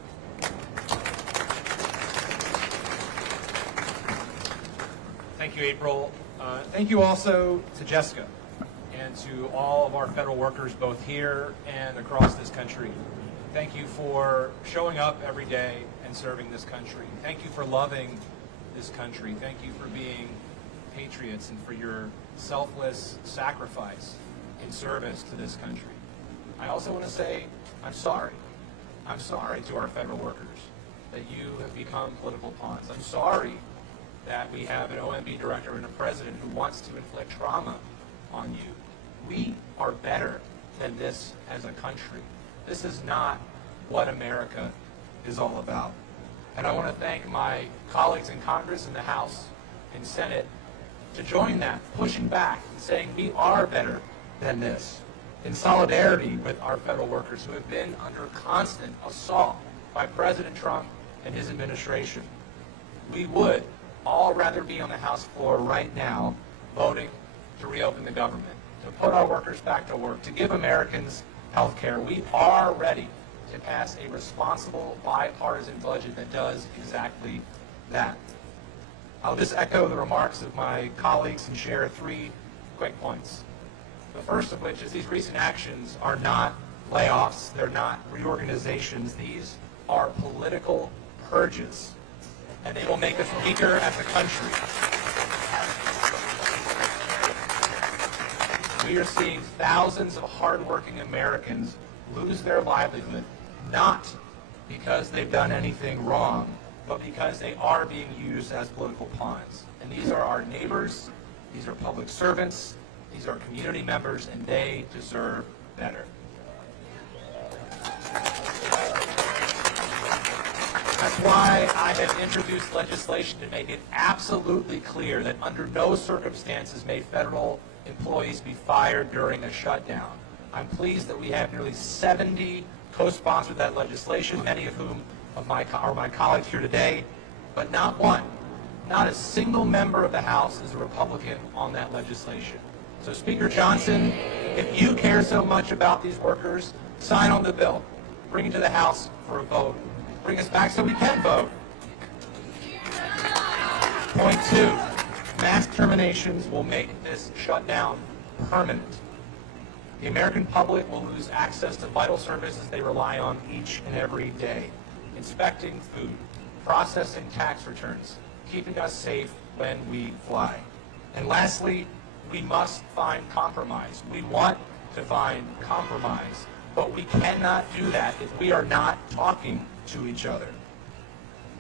Thank you, April. Thank you also to Jessica and to all of our federal workers, both here and across this country. Thank you for showing up every day and serving this country. Thank you for loving this country. Thank you for being patriots and for your selfless sacrifice in service to this country. I also want to say I'm sorry. I'm sorry to our federal workers that you have become political pawns. I'm sorry that we have an OMB director and a president who wants to inflict trauma on you. We are better than this as a country. This is not what America is all about. And I want to thank my colleagues in Congress and the House and Senate to join that, pushing back and saying we are better than this, in solidarity with our federal workers who have been under constant assault by President Trump and his administration. We would all rather be on the House floor right now voting to reopen the government, to put our workers back to work, to give Americans health care. We are ready to pass a responsible bipartisan budget that does exactly that. I'll just echo the remarks of my colleagues and share 3 quick points. The first of which is these recent actions are not layoffs, they're not reorganizations, these are political purges, and they will make us weaker as a country. We are seeing thousands of hardworking Americans lose their livelihood, not because they've done anything wrong, but because they are being used as political pawns. And these are our neighbors, these are public servants, these are community members, and they deserve better. That's why I have introduced legislation to make it absolutely clear that under no circumstances may federal employees be fired during a shutdown. I'm pleased that we have nearly 70 co-sponsored that legislation, many of whom are my colleagues here today, but not one, not a single member of the House is a Republican on that legislation. So Speaker Johnson, if you care so much about these workers, sign on the bill, bring it to the House for a vote, bring us back so we can vote. Point 2, mass terminations will make this shutdown permanent. The American public will lose access to vital services they rely on each and every day. Inspecting food, processing tax returns, keeping us safe when we fly. And lastly, we must find compromise. We want to find compromise, but we cannot do that if we are not talking to each other.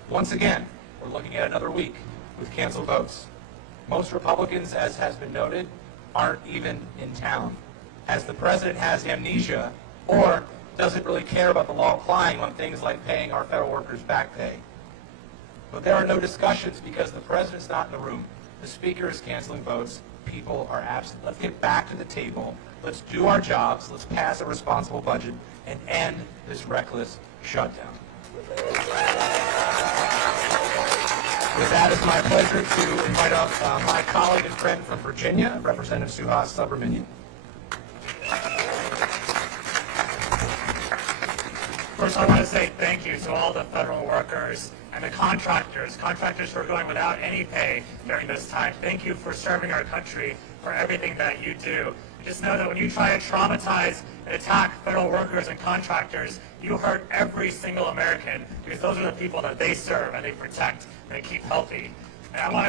Once again, we're looking at another week with canceled votes. Most Republicans, as has been noted, aren't even in town, as the president has amnesia or doesn't really care about the law applying on things like paying our federal workers back pay. But there are no discussions because the president's not in the room. The speaker is canceling votes. People are absent. Let's get back to the table. Let's do our jobs. Let's pass a responsible budget and end this reckless shutdown. With that, it's my pleasure to invite up my colleague and friend from Virginia, Representative Suhas Subramanian. First, I want to say thank you to all the federal workers and the contractors who are going without any pay during this time. Thank you for serving our country, for everything that you do. Just know that when you try to traumatize and attack federal workers and contractors, you hurt every single American, because those are the people that they serve and they protect and they keep healthy. And I want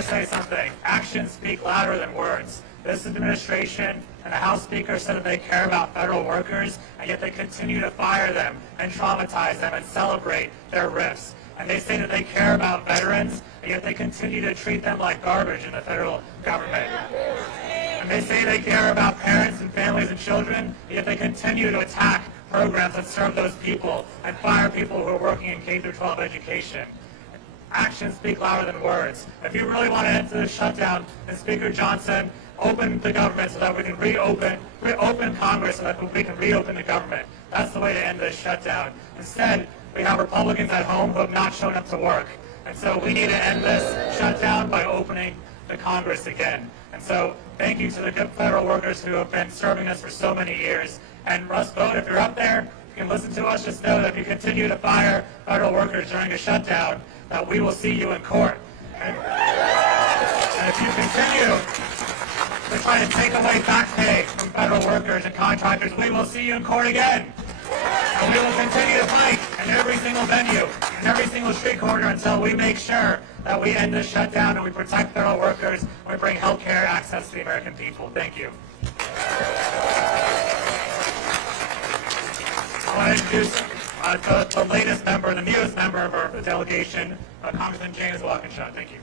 to say something. Actions speak louder than words. This administration and the House Speaker said that they care about federal workers, and yet they continue to fire them and traumatize them and celebrate their rifts. And they say that they care about veterans, and yet they continue to treat them like garbage in the federal government. And they say they care about parents and families and children, yet they continue to attack programs that serve those people and fire people who are working in K-12 education. Actions speak louder than words. If you really want to end this shutdown, then Speaker Johnson, open the government so that we can reopen Congress so that we can reopen the government. That's the way to end this shutdown. Instead, we have Republicans at home who have not shown up to work. And so we need to end this shutdown by opening the Congress again. And so thank you to the good federal workers who have been serving us for so many years. And Russ Vogt, if you're up there, you can listen to us. Just know that if you continue to fire federal workers during a shutdown, that we will see you in court. And if you continue to try to take away back pay from federal workers and contractors, we will see you in court again. And we will continue to fight in every single venue, in every single street corner until we make sure that we end this shutdown and we protect federal workers and we bring health care access to the American people. Thank you. I want to introduce the latest member, the newest member of our delegation, Congressman James Walkinshaw. Thank you.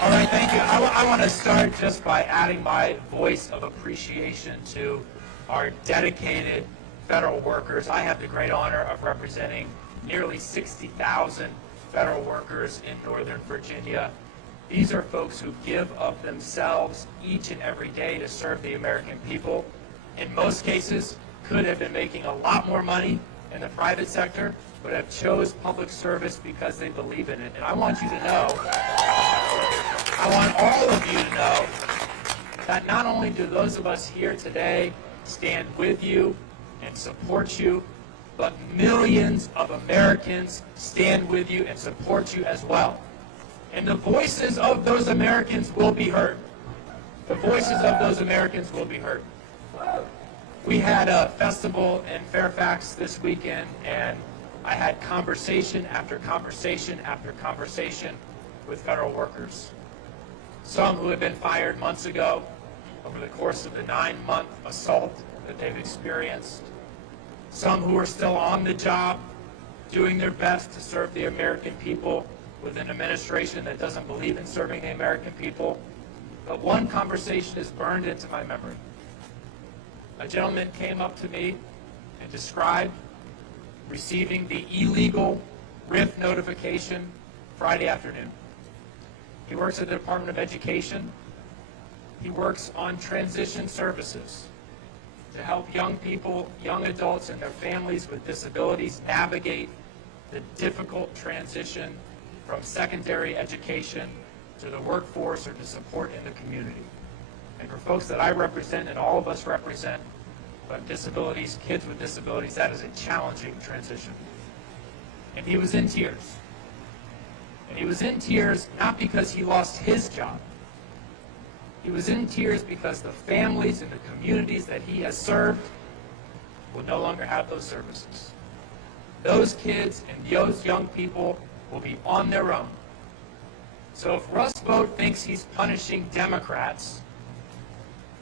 All right, thank you. I want to start just by adding my voice of appreciation to our dedicated federal workers. I have the great honor of representing nearly 60,000 federal workers in Northern Virginia. These are folks who give of themselves each and every day to serve the American people. In most cases, could have been making a lot more money in the private sector, but have chose public service because they believe in it. And I want you to know, I want all of you to know that not only do those of us here today stand with you and support you, but millions of Americans stand with you and support you as well. And the voices of those Americans will be heard. The voices of those Americans will be heard. We had a festival in Fairfax this weekend, and I had conversation after conversation after conversation with federal workers. Some who had been fired months ago over the course of the 9-month assault that they've experienced. Some who are still on the job, doing their best to serve the American people with an administration that doesn't believe in serving the American people. But one conversation is burned into my memory. A gentleman came up to me and described receiving the illegal RIF notification Friday afternoon. He works at the Department of Education. He works on transition services to help young people, young adults and their families with disabilities navigate the difficult transition from secondary education to the workforce or to support in the community. And for folks that I represent and all of us represent, but disabilities, kids with disabilities, that is a challenging transition. And he was in tears. And he was in tears not because he lost his job, He was in tears because the families and the communities that he has served will no longer have those services. Those kids and those young people will be on their own. So if Russ Vought thinks he's punishing Democrats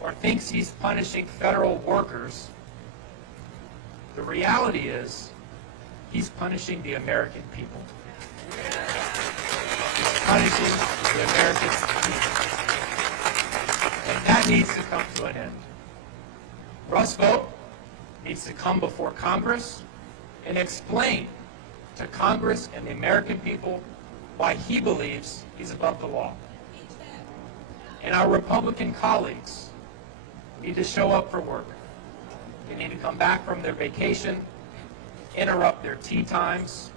or thinks he's punishing federal workers, the reality is he's punishing the American people. He's punishing the American people. And that needs to come to an end. Russ Vought needs to come before Congress and explain to Congress and the American people why he believes he's above the law. And our Republican colleagues need to show up for work. They need to come back from their vacation, interrupt their tea times,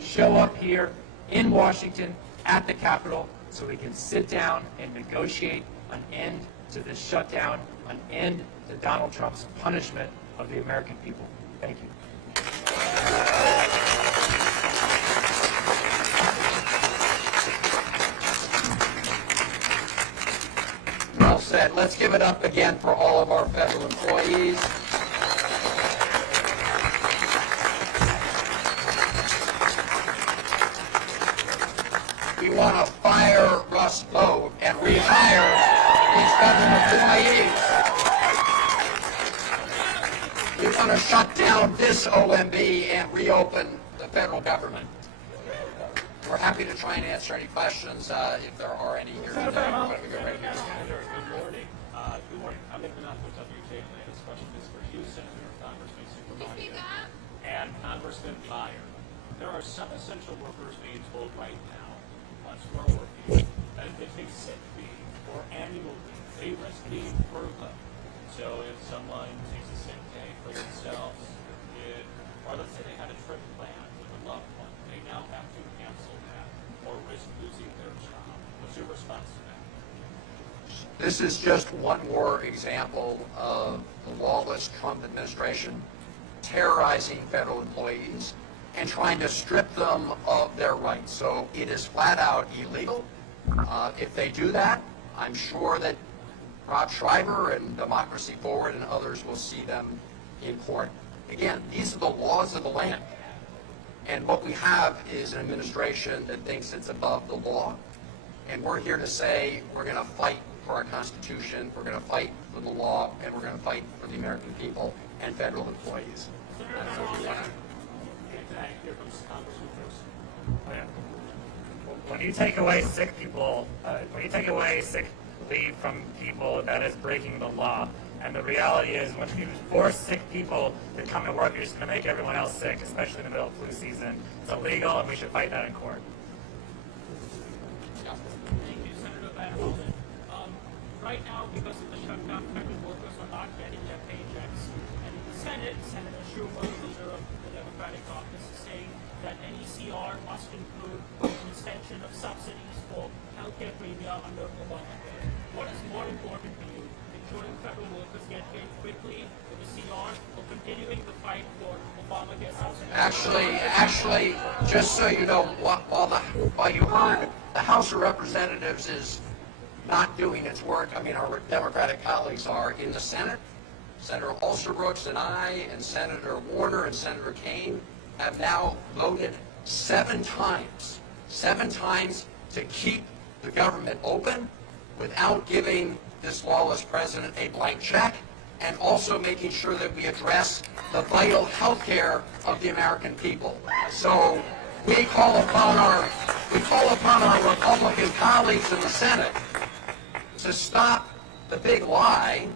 show up here in Washington at the Capitol so we can sit down and negotiate an end to this shutdown, an end to Donald Trump's punishment of the American people. Thank you. Well said. Let's give it up again for all of our federal employees. We want to fire Russ Vought and rehire these federal employees. We want to shut down this OMB and reopen the federal government. We're happy to try and answer any questions if there are any here today. Why don't we go right here? Good morning. Good morning. I'm Nick Minoff with WJ. This question is for you, Senator, Congressman Supervisor, and Congressman Meyer. There are some essential workers being told right now, once we're working, that if they take sick leave or annual leave, they risk being furloughed. So if someone takes a sick day for themselves, or let's say they had a trip planned with a loved one, they now have to cancel that or risk losing their job. What's your response to that? This is just one more example of the lawless Trump administration terrorizing federal employees and trying to strip them of their rights. So it is flat out illegal. If they do that, I'm sure that Rob Schreiber and Democracy Forward and others will see them in court. Again, these are the laws of the land. And what we have is an administration that thinks it's above the law. And we're here to say we're going to fight for our Constitution, we're going to fight for the law, and we're going to fight for the American people and federal employees. That's what we want. Here comes Congressman Bruce. When you take away sick people, when you take away sick leave from people, that is breaking the law. And the reality is, when you force sick people to come to work, you're just going to make everyone else sick, especially in the middle of flu season. It's illegal, and we should fight that in court. Thank you, Senator Vanderhoeven. Right now, because of the shutdown, federal workers are not getting their paychecks. And in the Senate, Senator Schumer, leader of the Democratic caucus, is saying that NECR must include an extension of subsidies for healthcare premium under Obamacare. What is more important to you, ensuring federal workers get paid quickly with the CR or continuing the fight for Obamacare subsidies? Actually, just so you know, while you heard the House of Representatives is not doing its work, I mean, our Democratic colleagues are in the Senate. Senator Alsterbrooks and I and Senator Warner and Senator Kaine have now voted 7 times to keep the government open without giving this lawless president a blank check, and also making sure that we address the vital health care of the American people. So we call upon our Republican colleagues in the Senate to stop the big lie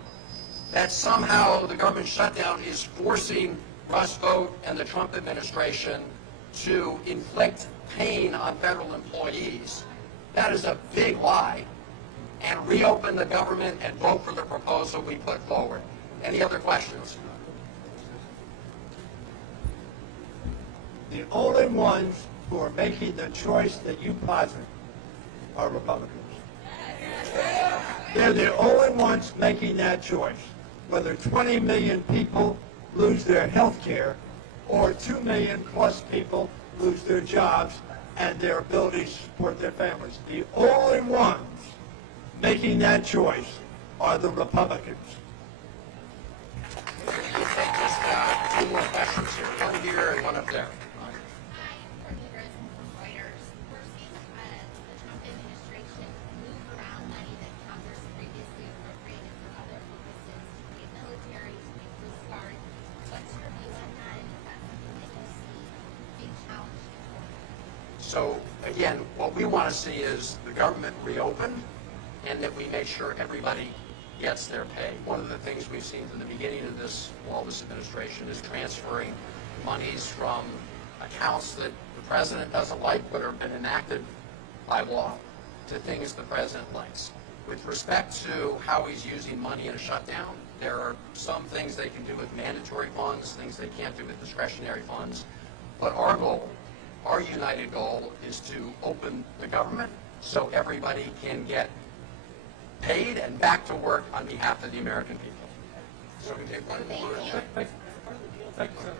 that somehow the government shutdown is forcing Russ Vought and the Trump administration to inflict pain on federal employees. That is a big lie. And reopen the government and vote for the proposal we put forward. Any other questions? The only ones who are making the choice that you posit are Republicans. They're the only ones making that choice. Whether 20 million people lose their health care or 2 million plus people lose their jobs and their ability to support their families. The only ones making that choice are the Republicans. We'll take just two more questions here, one here and one up there. So again, what we want to see is the government reopened and that we make sure everybody gets their pay. One of the things we've seen from the beginning of this lawless administration is transferring monies from accounts that the president doesn't like but have been enacted by law to things the president likes. With respect to how he's using money in a shutdown, there are some things they can do with mandatory funds, things they can't do with discretionary funds. But our goal, our united goal, is to open the government so everybody can get paid and back to work on behalf of the American people. So we take one more. Thank you, sir.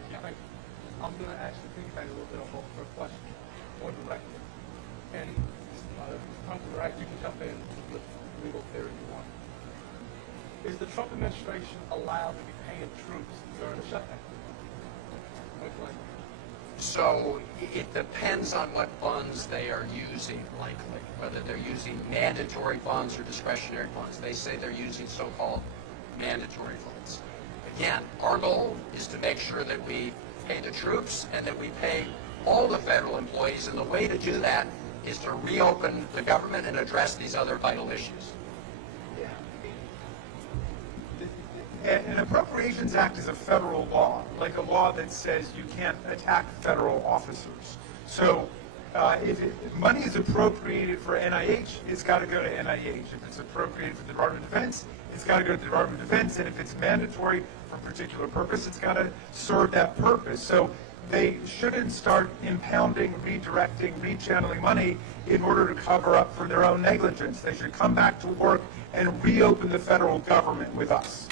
I'm going to ask the think tank a little bit of a question more directly. And come to direct, you can jump in with legal theory you want. Is the Trump administration allowed to be paying troops during the shutdown? So it depends on what funds they are using, likely, whether they're using mandatory funds or discretionary funds. They say they're using so-called mandatory funds. Again, our goal is to make sure that we pay the troops and that we pay all the federal employees, and the way to do that is to reopen the government and address these other vital issues. An Appropriations Act is a federal law, like a law that says you can't attack federal officers. So if money is appropriated for NIH, it's got to go to NIH. If it's appropriated for the Department of Defense, it's got to go to the Department of Defense. And if it's mandatory for a particular purpose, it's got to serve that purpose. So they shouldn't start impounding, redirecting, rechanneling money in order to cover up for their own negligence. They should come back to work and reopen the federal government with us.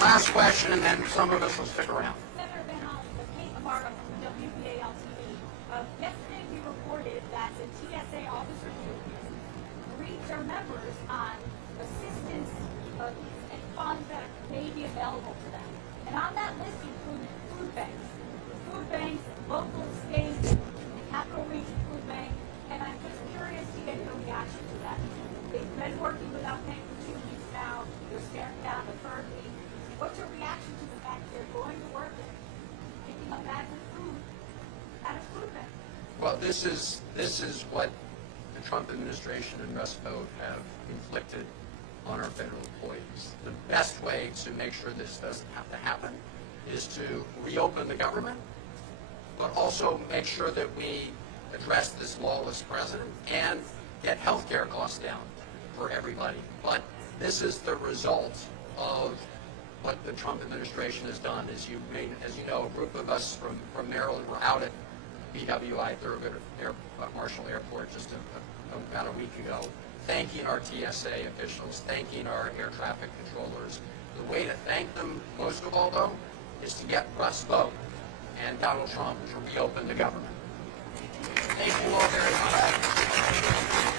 Last question, and then some of us will stick around. Senator Van Hollen, with Kate Lamar of WBAL TV. Yesterday we reported that the TSA officers briefed their members on assistance and funds that may be available to them. And on that list included food banks, local, state, the Capital Region Food Bank. And I'm just curious to get your reaction to that. They've been working without paying for 2 weeks now. They're staring down the third week. What's your reaction to the fact they're going to work and picking up bags of food at a food bank? Well, this is what the Trump administration and Russ Vought have inflicted on our federal employees. The best way to make sure this doesn't have to happen is to reopen the government, but also make sure that we address this lawless president and get health care costs down for everybody. But this is the result of what the Trump administration has done. As you know, a group of us from Maryland were out at BWI Thurgood Marshall Airport just about a week ago, thanking our TSA officials, thanking our air traffic controllers. The way to thank them, most of all, though, is to get Russ Vought and Donald Trump to reopen the government. Thank you all very much.